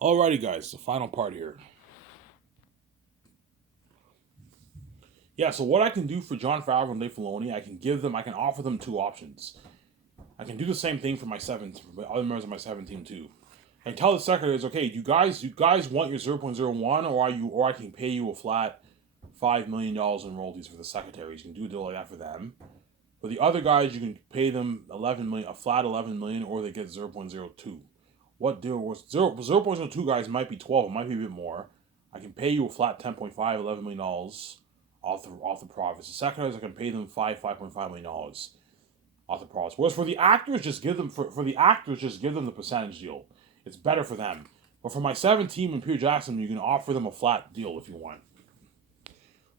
Alrighty, guys, the final part here. Yeah, so what I can do for Jon Favreau and Dave Filoni, I can offer them two options. I can do the same thing for for other members of my 7 team too. I can tell the secretaries, okay, you guys want your 0.01, or I can pay you a flat $5 million in royalties for the secretaries. You can do a deal like that for them. For the other guys, you can pay them 11 million, a flat 11 million, or they get 0.02. What deal was 0.02 guys might be 12, it might be a bit more. I can pay you a flat 10.5, $11 million off the profits. The secretaries I can pay them $5.5 million off the profits. Whereas for the actors, just give them the percentage deal. It's better for them. But for my 7 team and Peter Jackson, you can offer them a flat deal if you want.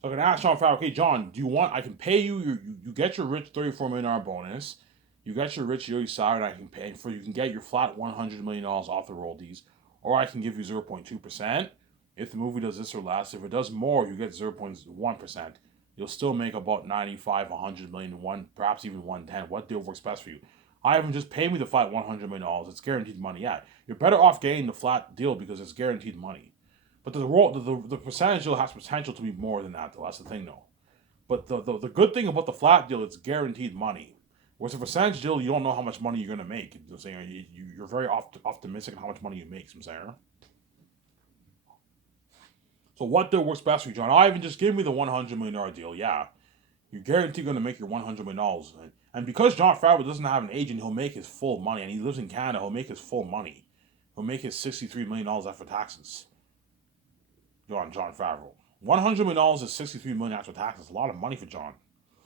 So I can ask Jon Favreau, okay, John, do you want? I can pay you. You get your rich $34 million bonus. You get your rich yearly salary, and I can pay for. You can get your flat $100 million off the royalties, or I can give you 0.2%. If the movie does this or less, if it does more, you get 0.1%. You'll still make about 95, 100 million, perhaps even 110. What deal works best for you? I haven't just pay me the flat $100 million. It's guaranteed money. Yeah, you're better off getting the flat deal because it's guaranteed money. But the percentage deal has potential to be more than that, though. That's the thing, though. But the good thing about the flat deal, it's guaranteed money. Whereas a percentage deal, you don't know how much money you're going to make. You're very optimistic on how much money you make, I'm saying. So what deal works best for you, John? Ivan, just give me the $100 million deal. Yeah, you're guaranteed going to make your $100 million. And because Jon Favreau doesn't have an agent, he'll make his full money. And he lives in Canada, he'll make his full money. He'll make his $63 million after taxes. Jon Favreau. $100 million is $63 million after taxes. A lot of money for John.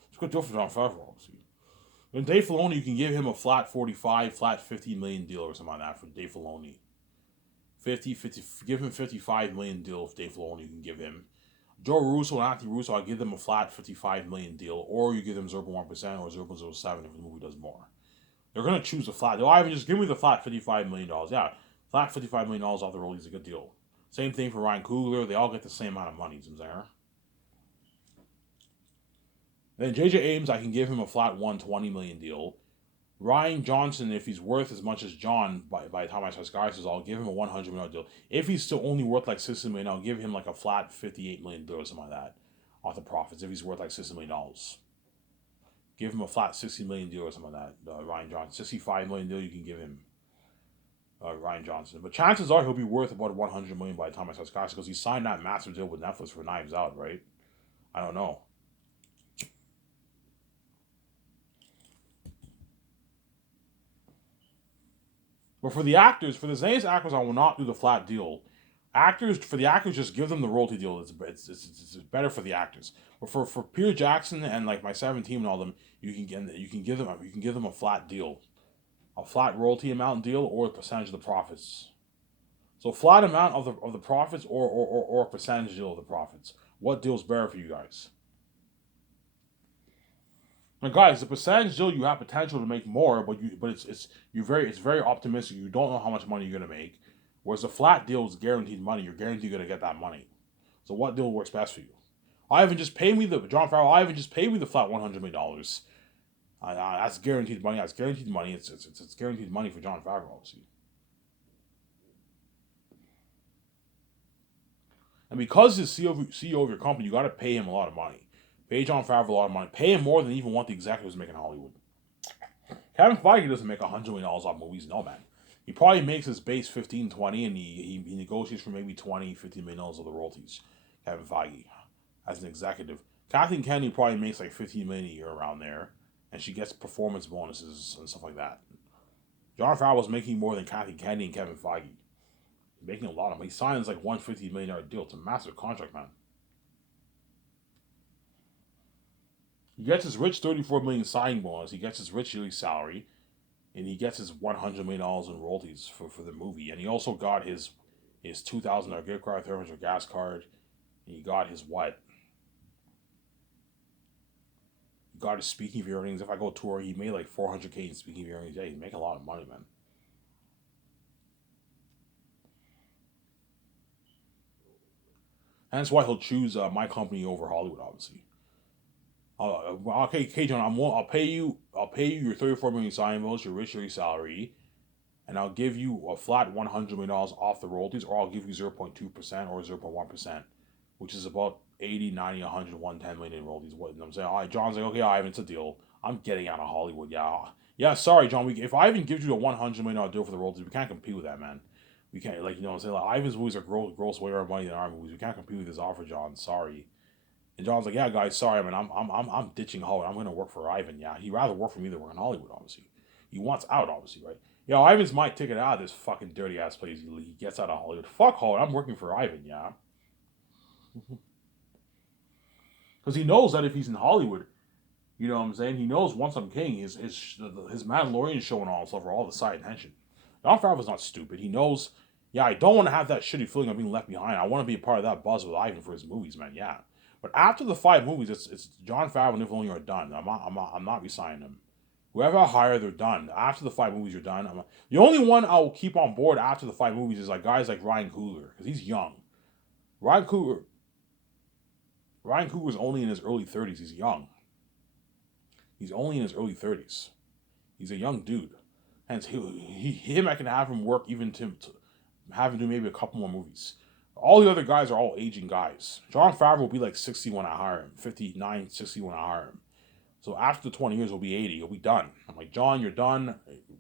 It's a good deal for Jon Favreau, obviously. And Dave Filoni, you can give him a flat 45, flat 50 million deal or something like that for Dave Filoni. 50, give him 55 million deal if Dave Filoni you can give him. Joe Russo and Anthony Russo, I give them a flat 55 million deal, or you give them 0.1% or 0.07 if the movie does more. They're gonna choose a flat. They'll either just give me the flat $55 million. Yeah, flat $55 million off the roll is a good deal. Same thing for Ryan Coogler. They all get the same amount of money. Then JJ Abrams, I can give him a flat 120 million deal. Rian Johnson, if he's worth as much as John by the time I start Skyscraper, I'll give him a $100 million deal. If he's still only worth like $60 million, I'll give him like a flat $58 million deal or something like that off the profits. If he's worth like $60 million, give him a flat $60 million deal or something like that. Rian Johnson, $65 million deal, you can give him Rian Johnson. But chances are he'll be worth about $100 million by the time I start Skyscraper because he signed that massive deal with Netflix for Knives Out, right? I don't know. But for the actors, for the Zayas actors, I will not do the flat deal. For the actors, just give them the royalty deal. It's better for the actors. But for Peter Jackson and like my 17 and all them, you can give them a flat deal, a flat royalty amount deal, or a percentage of the profits. So flat amount of the profits, or a percentage deal of the profits. What deal's better for you guys? Now, guys, the percentage deal you have potential to make more, but it's very optimistic. You don't know how much money you're gonna make. Whereas the flat deal is guaranteed money. You're guaranteed gonna get that money. So what deal works best for you? I haven't just paid me the Jon Favreau. I haven't just paid me the flat $100 million. That's guaranteed money. That's guaranteed money. It's guaranteed money for Jon Favreau, obviously. And because he's CEO of your company, you got to pay him a lot of money. Pay Jon Favreau a lot of money. Pay him more than even what the executives make in Hollywood. Kevin Feige doesn't make $100 million off movies, no man. He probably makes his base 15, 20, and he negotiates for maybe 20, $15 million of the royalties. Kevin Feige, as an executive. Kathleen Kennedy probably makes like 15 million a year around there, and she gets performance bonuses and stuff like that. Jon Favreau was making more than Kathleen Kennedy and Kevin Feige. He's making a lot of money. He signs like $150 million deal. It's a massive contract, man. He gets his rich 34 million signing bonus. He gets his rich yearly salary, and he gets his $100 million in royalties for the movie. And he also got his $2,000 gift card, $300 gas card. And he got his what? He got his speaking earnings. If I go tour, he made like 400K in speaking earnings. Yeah, he's making a lot of money, man. And that's why he'll choose my company over Hollywood, obviously. Okay, John, I'll pay you. I'll pay you your 34 million signing bonus, your rich yearly salary, and I'll give you a flat $100 million off the royalties, or I'll give you 0.2% or 0.1%, which is about 80, 90, 100, 110 million in royalties. What I'm saying, all right, John's like, okay, Ivan, it's a deal. I'm getting out of Hollywood. Yeah. Sorry, John. If Ivan gives you a $100 million deal for the royalties, we can't compete with that, man. We can't, like, you know what I'm saying? Like, Ivan's movies are gross way more money than our movies. We can't compete with his offer, John. Sorry. And John's like, yeah, guys, sorry, man. I'm ditching Hollywood. I'm gonna work for Ivan. Yeah, he'd rather work for me than work in Hollywood. Obviously, he wants out. Obviously, right? Yeah, Ivan's my ticket out of this fucking dirty ass place. He gets out of Hollywood. Fuck Hollywood. I'm working for Ivan. Yeah, because he knows that if he's in Hollywood, you know what I'm saying. He knows once I'm king, his Mandalorian show and all that stuff are all the side attention. Jon Favreau's not stupid. He knows. Yeah, I don't want to have that shitty feeling of being left behind. I want to be a part of that buzz with Ivan for his movies, man. Yeah. But after the 5 movies, it's Jon Favreau and Dave Filoni are done. I'm not resigning them. Whoever I hire, they're done. After the 5 movies, you're done. The only one I'll keep on board after the 5 movies is like guys like Ryan Coogler, because he's young. Ryan Coogler. Ryan Coogler's only in his early 30s. He's young. He's only in his early 30s. He's a young dude. Hence, him, I can have him work even to have him do maybe a couple more movies. All the other guys are all aging guys. Jon Favreau will be like 60 when I hire him. 59, 60 when I hire him. So after the 20 years, he'll be 80. He'll be done. I'm like, John, you're done.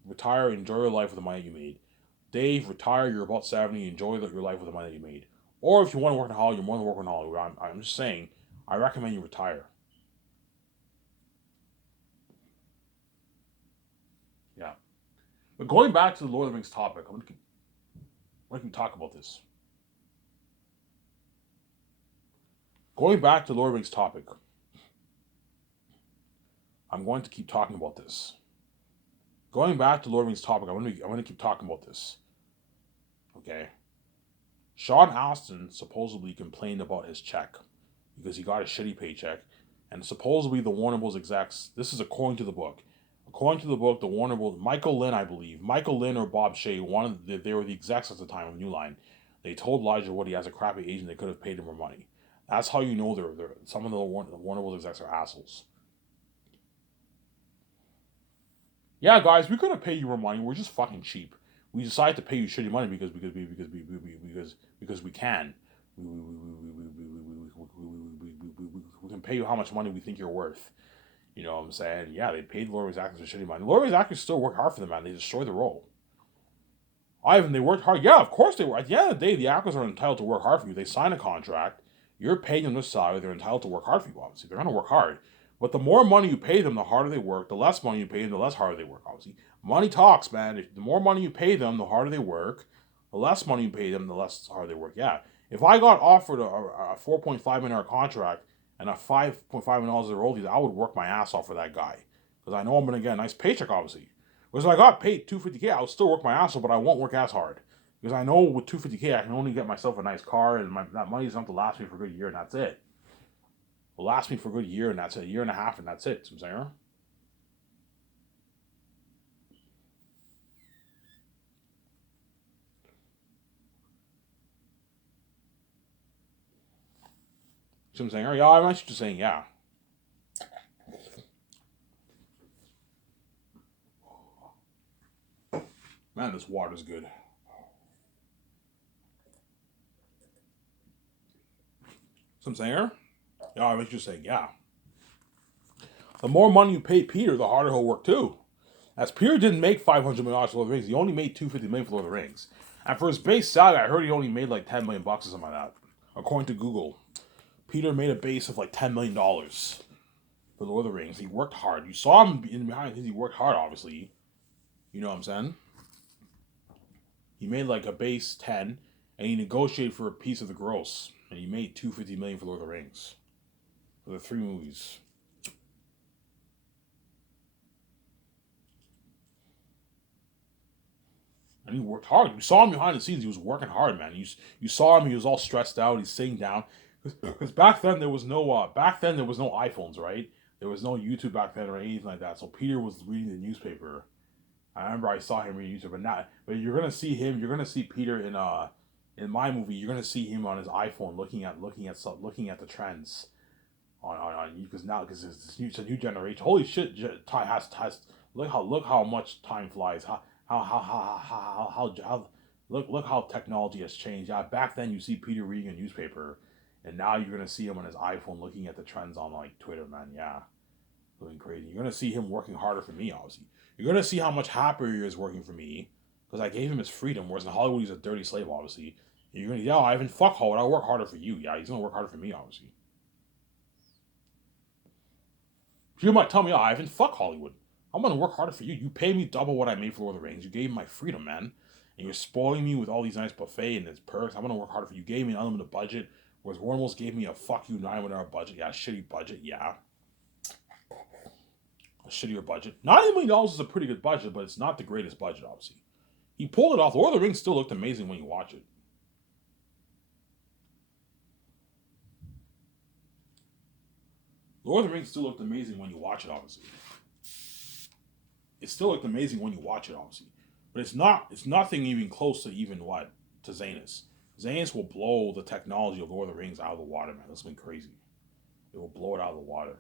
Retire. Enjoy your life with the money you made. Dave, retire. You're about 70. Enjoy your life with the money that you made. Or if you want to work in Hollywood, you're more than work in Hollywood. I'm just saying, I recommend you retire. Yeah. But going back to the Lord of the Rings topic, I'm going to talk about this. Going back to Lord of the Rings topic, I'm going to keep talking about this. Going back to Lord of the Rings topic, I'm going to keep talking about this. Okay? Sean Astin supposedly complained about his check because he got a shitty paycheck, and supposedly the Warner Bros. Execs, this is according to the book. According to the book, the Warner Bros. Michael Lynn, I believe, Michael Lynn or Bob Shea, they were the execs at the time of New Line. They told Elijah Wood he has a crappy agent. They could have paid him more money. That's how you know they're some of the Warner Bros. Execs are assholes. Yeah, guys, we could have paid you more money. We're just fucking cheap. We decided to pay you shitty money because we can. We can pay you how much money we think you're worth. You know what I'm saying? Yeah, they paid Lord of the Rings actors for shitty money. Lord of the Rings actors still work hard for them, man. They destroy the role. Ivan, they worked hard. Yeah, of course they were. At the end of the day, the actors are entitled to work hard for you. They sign a contract. You're paying them this salary. They're entitled to work hard for you, obviously. They're going to work hard. But the more money you pay them, the harder they work. The less money you pay them, the less harder they work, obviously. Money talks, man. The more money you pay them, the harder they work. The less money you pay them, the less harder they work. Yeah. If I got offered a $4.5 million contract and a $5.5 million of royalties, I would work my ass off for that guy. Because I know I'm going to get a nice paycheck, obviously. Whereas if I got paid $250K, I'll still work my ass off, but I won't work as hard. Because I know with $250K, I can only get myself a nice car, and that money is enough to last me for a good year, and that's it. It'll last me for a good year, and that's it. A year and a half, and that's it. See what I'm saying? See what I'm saying? Yeah, I'm actually just saying, yeah. Man, this water's good. See what I'm saying? Yeah, I'm just saying, yeah. The more money you pay Peter, the harder he'll work too. As Peter didn't make $500 million for Lord of the Rings, he only made $250 million for Lord of the Rings. And for his base salary, I heard he only made like $10 million or something like that. According to Google, Peter made a base of like $10 million for Lord of the Rings. He worked hard. You saw him in behind him. He worked hard, obviously. You know what I'm saying? He made like a base 10, and he negotiated for a piece of the gross, and he made $250 million for Lord of the Rings for the 3 movies. And he worked hard. You saw him behind the scenes. He was working hard, man. You saw him. He was all stressed out. He's sitting down because back then there was no iPhones, right? There was no YouTube back then or anything like that. So Peter was reading the newspaper. I remember I saw him reading YouTube, but you're gonna see him. You're gonna see Peter in my movie. You're gonna see him on his iPhone looking at the trends on because it's a new generation. Holy shit! Time has look how much time flies. How look how technology has changed. Yeah, back then you see Peter reading a newspaper, and now you're gonna see him on his iPhone looking at the trends on like Twitter, man. Yeah, going crazy. You're gonna see him working harder for me, obviously. You're gonna see how much happier he is working for me because I gave him his freedom. Whereas in Hollywood, he's a dirty slave, obviously. You're gonna, yeah, Ivan, fuck Hollywood. I'll work harder for you. Yeah, he's gonna work harder for me, obviously. You might tell me, oh, Ivan, fuck Hollywood. I'm gonna work harder for you. You pay me double what I made for Lord of the Rings. You gave me my freedom, man. And you're spoiling me with all these nice buffet and its perks. I'm gonna work harder for you. You gave me an unlimited budget, whereas Warner Bros. Gave me a fuck you $9 budget. Yeah, shitty budget. Yeah, a shittier budget. $90 million is a pretty good budget, but it's not the greatest budget, obviously. He pulled it off. Lord of the Rings still looked amazing when you watch it. Lord of the Rings still looked amazing when you watch it, obviously. It still looked amazing when you watch it, obviously. But it's not. It's nothing even close to even what to Zanus. Zanus will blow the technology of Lord of the Rings out of the water, man. That's been crazy. It will blow it out of the water.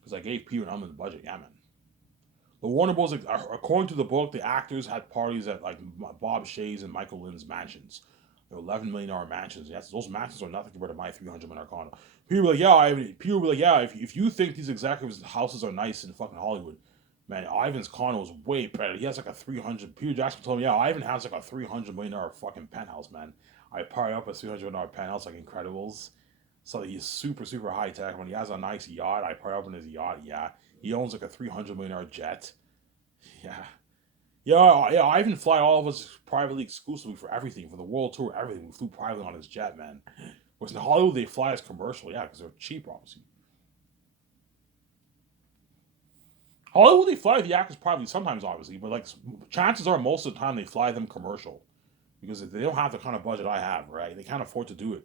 Because I gave Peter an unlimited budget, yeah, man. The Warner Bros. According to the book, the actors had parties at like Bob Shays and Michael Lynn's mansions. They're $11 million mansions. Yes, those mansions are nothing compared to my $300 million condo. People were like, yeah, people were like, yeah. If you think these executives' houses are nice in fucking Hollywood, man, Ivan's condo is way better. He has like a 300. Peter Jackson told me, yeah, Ivan has like a $300 million fucking penthouse, man. I party up a $300 penthouse like Incredibles. So he's super high tech. When he has a nice yacht, I party up in his yacht. Yeah, he owns like a $300 million jet. Yeah. Yeah. Ivan fly all of us privately exclusively for everything, for the world tour, everything. We flew privately on his jet, man. Whereas in Hollywood, they fly us commercial, yeah, because they're cheap, obviously. Hollywood, they fly the actors privately sometimes, obviously, but like chances are most of the time they fly them commercial because they don't have the kind of budget I have, right? They can't afford to do it.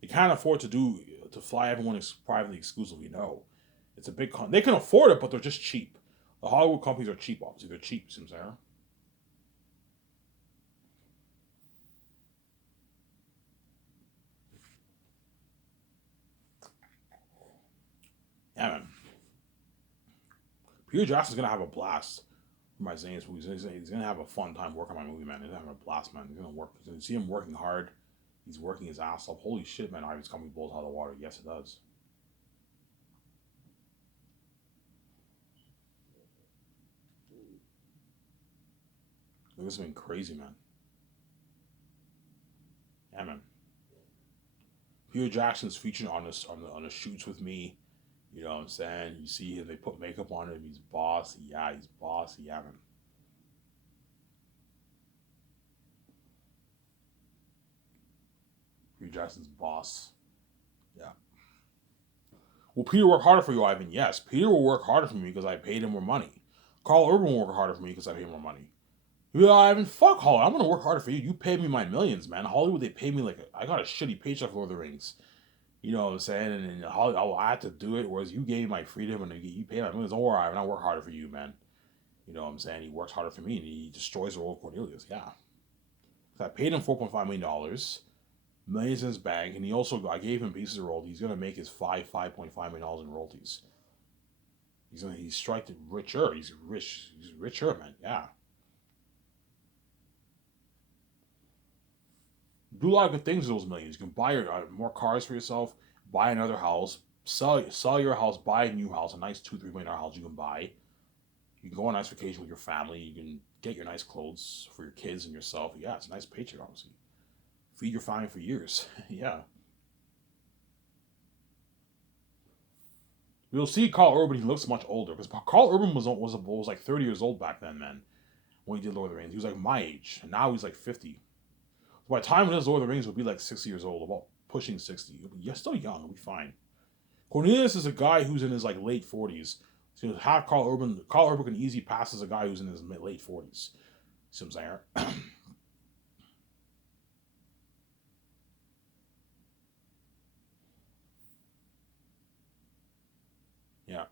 They can't afford to fly everyone privately exclusively. No, it's a big. They can afford it, but they're just cheap. The Hollywood companies are cheap, obviously. They're cheap, seems there. Yeah, man. Peter Jackson's gonna have a blast for my Zane's movies. He's gonna have a fun time working on my movie, man. He's gonna have a blast, man. He's gonna work. You see him working hard. He's working his ass off. Holy shit, man! Ivan's coming blows out of the water. Yes, it does. This has been crazy, man. Yeah, man. Peter Jackson's featured on this on the shoots with me. You know what I'm saying? You see him. They put makeup on him. He's bossy. Yeah, he's bossy. Yeah, man. Peter Jackson's boss. Yeah. Will Peter work harder for you, Ivan? Yes. Peter will work harder for me because I paid him more money. Carl Urban will work harder for me because I paid him more money. You know, Ivan, fuck Hollywood. I'm gonna work harder for you. You paid me my millions, man. Hollywood, they pay me like I got a shitty paycheck for Lord of the Rings. You know what I'm saying? And Hollywood, I had to do it, whereas you gave me my freedom and you paid my millions. Don't worry, Ivan. I work harder for you, man. You know what I'm saying? He works harder for me and he destroys the role of Cornelius. Yeah. So I paid him $4.5 million, millions in his bank, and he also I gave him pieces of royalties. He's gonna make his $5.5 million in royalties. He's strike richer. He's rich. He's richer, man. Yeah. Do a lot of good things with those millions. You can buy more cars for yourself, buy another house, sell your house, buy a new house, a nice $2-3 million house you can buy. You can go on a nice vacation with your family. You can get your nice clothes for your kids and yourself. Yeah, it's a nice paycheck, obviously. Feed your family for years. Yeah. You'll see Carl Urban. He looks much older because Carl Urban was like 30 years old back then, man. When he did Lord of the Rings, he was like my age, and now he's like 50. By the time he does Lord of the Rings, he'll be like 60 years old, about pushing 60. You're still young. He'll be fine. Cornelius is a guy who's in his like late 40s. So have Carl Urban. Carl Urban can easily pass as a guy who's in his late 40s. See what I'm saying? Yeah.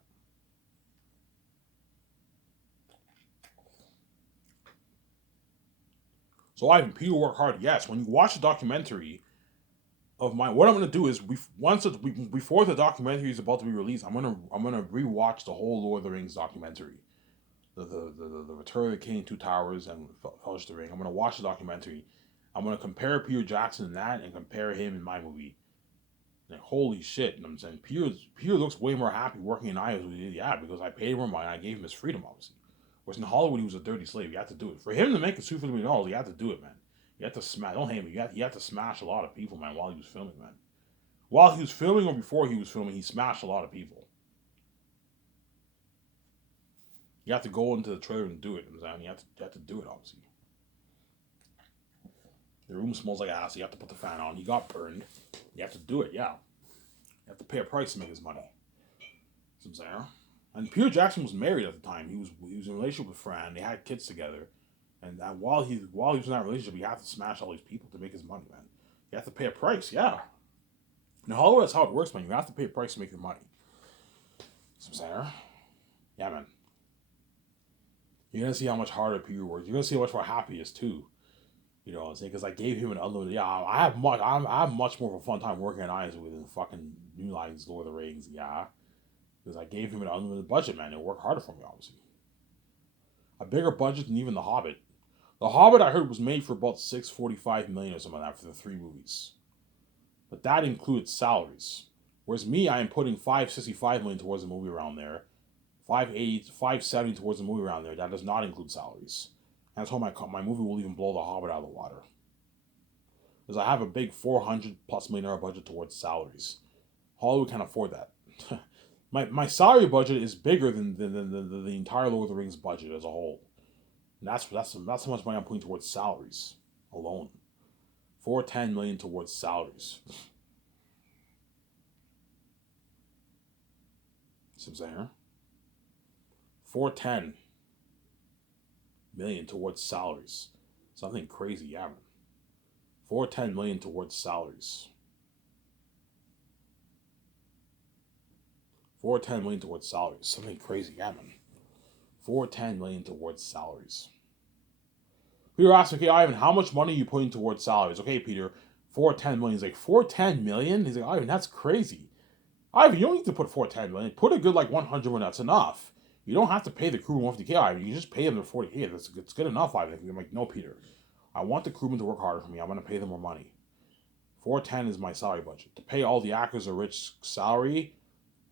So Ivan, Peter worked hard. Yes. When you watch the documentary, of mine. What I'm gonna do is before the documentary is about to be released, I'm gonna rewatch the whole Lord of the Rings documentary, the Return of the King, Two Towers, and Fellowship of the Ring. I'm gonna watch the documentary. I'm gonna compare Peter Jackson in that and compare him in my movie. Like, holy shit! You know what I'm saying, Peter looks way more happy working in Iowa. Yeah, because I paid him money, I gave him his freedom, obviously. Whereas in Hollywood, he was a dirty slave. You had to do it for him to make a $250 million. You had to do it, man. You had to smash. Don't hate me. You had to smash a lot of people, man, while he was filming, man. While he was filming or before he was filming, he smashed a lot of people. You have to go into the trailer and do it. You have to do it, obviously. The room smells like ass. You have to put the fan on. He got burned. You have to do it, yeah. You have to pay a price to make his money. See what I'm saying? And Peter Jackson was married at the time. He was in a relationship with Fran. They had kids together. And while he was in that relationship, he had to smash all these people to make his money, man. You have to pay a price, yeah. In Hollywood, that's how it works, man. You have to pay a price to make your money. See what I'm saying? Yeah, man. You're gonna see how much harder Peter works. You're gonna see how much more happy he is too. You know what I'm saying? Because I gave him an unlimited. Yeah, I have much more of a fun time working at Isaac than fucking New Lines, Lord of the Rings. Yeah, because I gave him an unlimited budget, man. It worked harder for me, obviously. A bigger budget than even The Hobbit. The Hobbit, I heard, was made for about $645 million or something like that for the 3 movies, but that included salaries. Whereas me, I am putting $565 million towards the movie around there. 580, 570 towards the movie around there. That does not include salaries. And that's how my movie will even blow The Hobbit out of the water. Because I have a big $400+ million budget towards salaries. Hollywood can't afford that. my salary budget is bigger than the entire Lord of the Rings budget as a whole. And that's how much money I'm putting towards salaries alone. $410 million towards salaries. See what I'm saying? $410 million towards salaries. Something crazy, yeah, man. $410 million towards salaries. $410 million towards salaries. Something crazy, yeah, man. $410 million towards salaries. Peter asked, okay, Ivan, how much money are you putting towards salaries? Okay, Peter, $410 million. He's like, $410 million? He's like, Ivan, that's crazy. Ivan, you don't need to put $410 million. Put a good like $100 million. That's enough. You don't have to pay the crew $150K, Ivan. You just pay them their $40K. That's good enough, Ivan. I'm like, no, Peter. I want the crewmen to work harder for me. I'm going to pay them more money. $410 is my salary budget. To pay all the actors a rich salary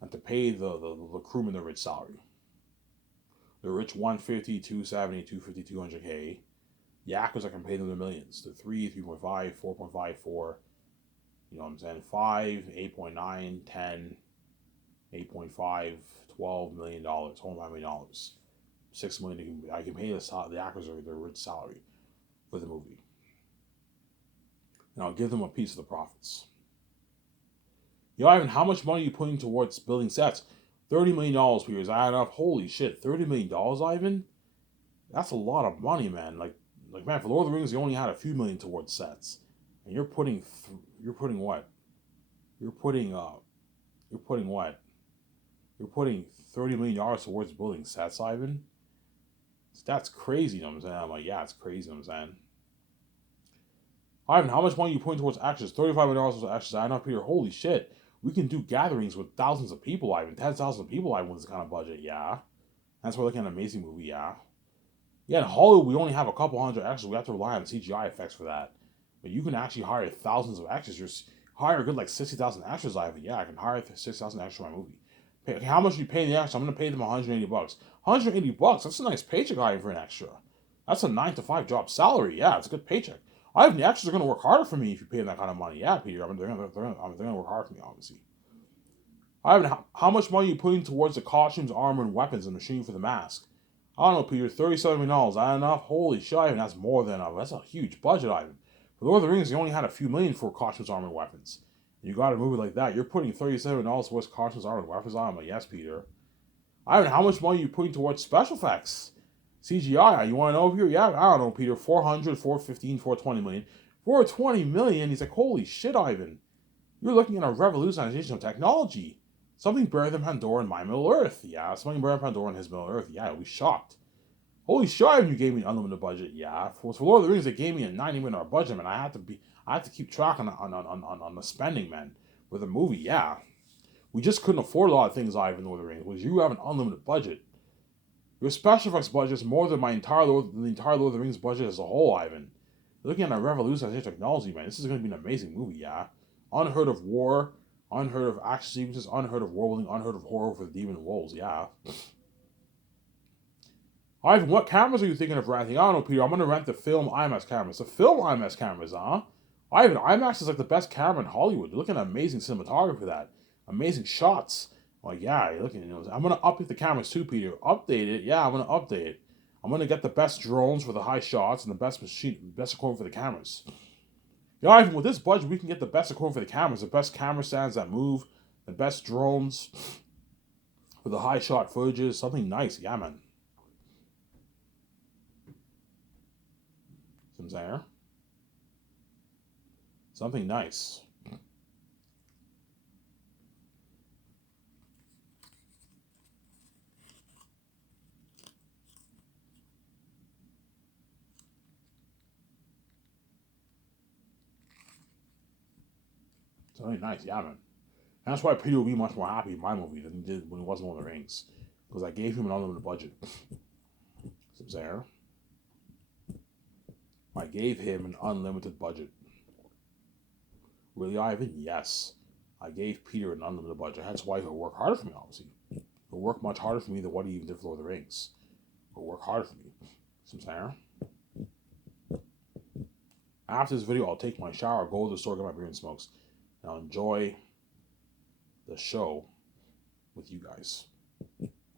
and to pay the crewmen a rich salary. The rich 150, 270, 250, 200K. The actors, I can pay them the millions. The 3, 3.5, 4.5, 4. You know what I'm saying? 5, 8.9, 10, 8.5, $12 million, $25 million. $6 million, I can pay the actors their rich salary for the movie. And I'll give them a piece of the profits. You know, Ivan, how much money are you putting towards building sets? $30 million per year. Is that enough? Holy shit, $30 million, Ivan? That's a lot of money, man. Like man, for Lord of the Rings, you only had a few million towards sets. And you're putting what? You're putting what? You're putting $30 million towards building sets, Ivan? That's crazy, you know what I'm saying? I'm like, yeah, it's crazy, you know what I'm saying? Ivan, how much money are you putting towards actors? $35 million towards actors. I know, Peter, holy shit. We can do gatherings with thousands of people, Ivan. 10,000 people, Ivan, with this kind of budget, yeah. That's why we're looking at an amazing movie, yeah. Yeah, in Hollywood, we only have a couple hundred extras. We have to rely on CGI effects for that. But you can actually hire thousands of extras. Just hire a good like 60,000 extras, Ivan. Yeah, I can hire 6,000 extras for my movie. Okay, how much are you paying the extra? I'm going to pay them $180. $180, that's a nice paycheck, Ivan, for an extra. That's a 9 to 5 job salary. Yeah, it's a good paycheck. Ivan, the extras are going to work harder for me if you pay them that kind of money. Yeah, Peter, they're going to work hard for me, obviously. Ivan, how much money are you putting towards the costumes, armor, and weapons and machinery for the mask? I don't know, Peter, $37 million. Is that enough? Holy shit, Ivan, that's more than enough. That's a huge budget, Ivan. For Lord of the Rings, you only had a few million for costumes, armor, and weapons. You got a movie like that, you're putting $37 million towards costumes, armor, and weapons. I'm like, yes, Peter. Ivan, how much money are you putting towards special effects? CGI, you want to know here? Yeah, I don't know, Peter. 400, 415, 420 million. 420 million? He's like, holy shit, Ivan. You're looking at a revolutionization of technology. Something better than Pandora and My Middle Earth. Yeah, something better than Pandora and His Middle Earth. Yeah, I'll be shocked. Holy shit, Ivan, you gave me an unlimited budget. Yeah, for Lord of the Rings, they gave me a $90 million budget, man. I I have to keep track on the spending, man. With a movie, yeah. We just couldn't afford a lot of things, Ivan, Lord of the Rings, because you have an unlimited budget. Your special effects budget is more than the entire Lord of the Rings budget as a whole, Ivan. You're looking at a revolutionary technology, man. This is going to be an amazing movie, yeah. Unheard of war, unheard of action sequences, unheard of war building, unheard of horror for the demon wolves, yeah. Ivan, what cameras are you thinking of renting? I don't know, Peter. I'm going to rent the film IMAX cameras. The film IMAX cameras, huh? Ivan, IMAX is like the best camera in Hollywood. You're looking at amazing cinematography for that. Amazing shots. Like, yeah, you're looking, I'm going to update the cameras too, Peter. Update it? Yeah, I'm going to update it. I'm going to get the best drones for the high shots and the best equipment for the cameras. Yeah, Ivan, with this budget, we can get the best equipment for the cameras, the best camera stands that move, the best drones for the high shot footages, something nice. Yeah, man. There. Something nice. Something nice, yeah, man. And that's why Peter will be much more happy in my movie than he did when he wasn't Lord of the Rings. Because I gave him an unlimited budget. There. I gave him an unlimited budget. Really, Ivan? Yes. I gave Peter an unlimited budget. That's why he'll work harder for me, obviously. He'll work much harder for me than what he even did for Lord of the Rings. He'll work harder for me. There. After this video, I'll take my shower, go to the store, get my beer and smokes, and I'll enjoy the show with you guys.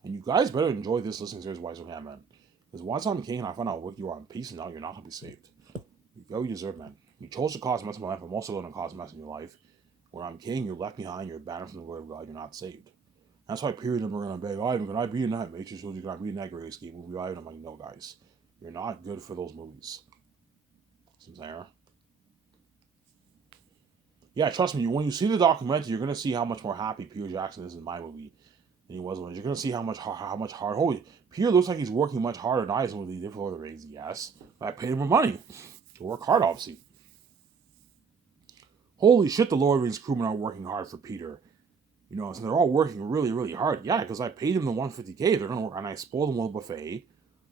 And you guys better enjoy this listening series, Wise Okay, man. Because once I'm king and I find out what you are in peace and now you're not going to be saved. You go, you deserve, man. You chose to cause mess in my life. I'm also going to cause mess in your life. When I'm king, you're left behind. You're abandoned from the word of God. You're not saved. That's why period number going to beg, Ivan, can I be in that Matrix movie? Can I be in that Great Escape movie? Ivan, I'm like, no, guys. You're not good for those movies. Sarah. Yeah, trust me. When you see the documentary, you're gonna see how much more happy Peter Jackson is in my movie than he was when. You're gonna see how much hard. Holy, Peter looks like he's working much harder than I am with the different Lord of the Rings. Yes, but I paid him more money to work hard, obviously. Holy shit, the Lord of the Rings crewmen are working hard for Peter. So they're all working really, really hard. Yeah, because I paid them the $150K. They're gonna work, and I spoiled them with a buffet.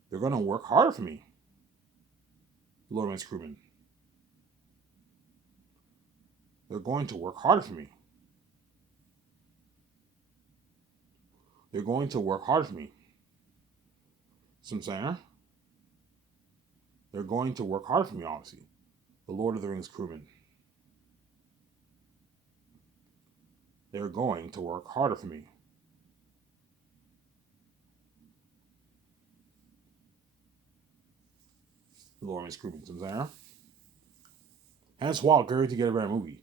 They're gonna work harder for me. The Lord of the Rings crewmen. They're going to work harder for me. They're going to work hard for me. See what I'm saying? They're going to work hard for me, obviously. The Lord of the Rings crewmen. They're going to work harder for me. The Lord of the Rings crewmen. See what I'm saying? Hence why I'll guarantee to get a better movie.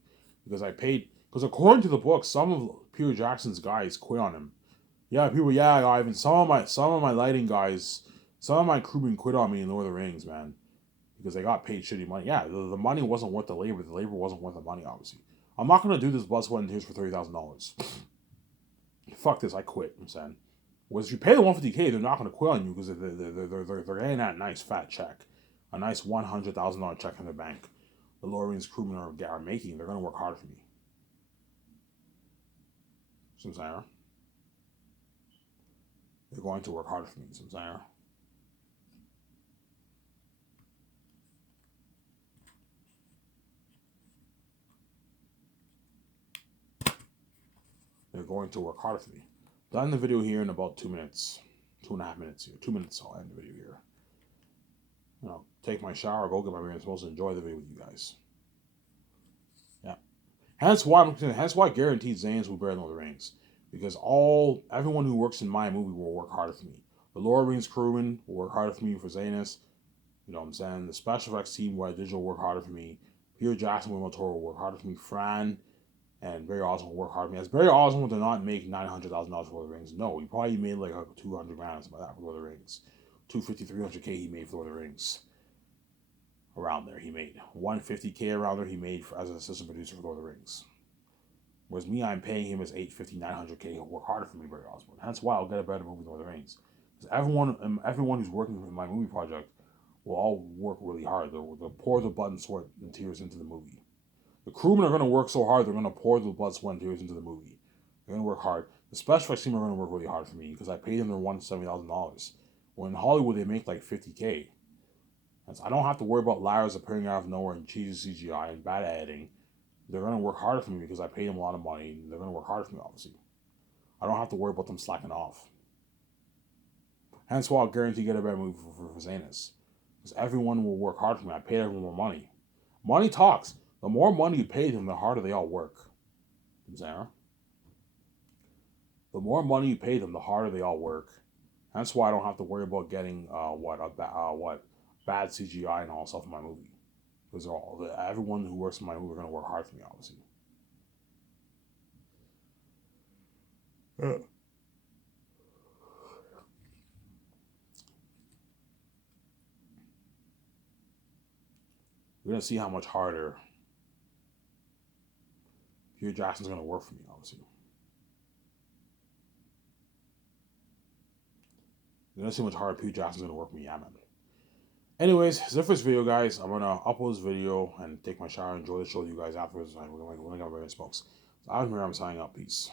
Because I paid. Because according to the book, some of Peter Jackson's guys quit on him. Yeah, Ivan. Some of my lighting guys, some of my crewmen quit on me in Lord of the Rings, man, because they got paid shitty money. Yeah, the money wasn't worth the labor. The labor wasn't worth the money, obviously. I'm not gonna do this blood, sweat, and tears for $30,000. Fuck this, I quit. I'm saying, was if you pay the $150K, they're not gonna quit on you because they're getting that nice fat check, a nice $100,000 check in their bank. The Lord of the Rings crewmen are making. They're gonna work hard for me. See what I'm saying? They're going to work harder for me. See what I'm saying? They're going to work harder for me. Done the video here in about 2 minutes. 2.5 minutes here. 2 minutes, I'll end the video here. Take my shower, go get my beer, and supposed to enjoy the video with you guys. Yeah. Hence why guaranteed Zanes will bear Lord of the Rings. Because everyone who works in my movie will work harder for me. The Lord of the Rings crewmen will work harder for me for Zanus. You know what I'm saying? The special effects team where Digital will work harder for me. Peter Jackson with Motora will work harder for me. Fran and Barry Oswald will work harder for me. As Barry Oswald did not make $900,000 for Lord of the Rings. No, he probably made like $200,000 something like that for Lord of the Rings. $250,000, $300K he made for Lord of the Rings. Around there he made. $150K around there he made as an assistant producer for Lord of the Rings. Whereas me, I'm paying him his $850,000, $900K. He'll work harder for me, Barry Oswald. That's why I'll get a better movie than Lord of the Rings. Because everyone who's working in my movie project will all work really hard. They'll pour the blood, sweat, and tears into the movie. The crewmen are going to work so hard, they're going to pour the blood, sweat, and tears into the movie. They're going to work hard. The special effects team are going to work really hard for me because I paid them their $170,000. Well, in Hollywood, they make like $50K. So I don't have to worry about liars appearing out of nowhere and cheesy CGI and bad editing. They're going to work harder for me because I paid them a lot of money. And they're going to work harder for me, obviously. I don't have to worry about them slacking off. Hence why I'll guarantee get a better movie for Zanus. Because everyone will work hard for me. I paid everyone more money. Money talks. The more money you pay them, the harder they all work. Zara. The more money you pay them, the harder they all work. That's why I don't have to worry about getting bad CGI and all stuff in my movie. Because everyone who works in my movie are going to work hard for me, obviously. Yeah. We're going to see how much harder Peter Jackson's going to work for me, obviously. We're going to see how much harder Peter Jackson's going to work for me, yeah, man. Anyways, that's it for this video, guys. I'm going to upload this video and take my shower and enjoy the show with you guys afterwards. We're going to go over smokes. So I was Miriam signing up. Peace.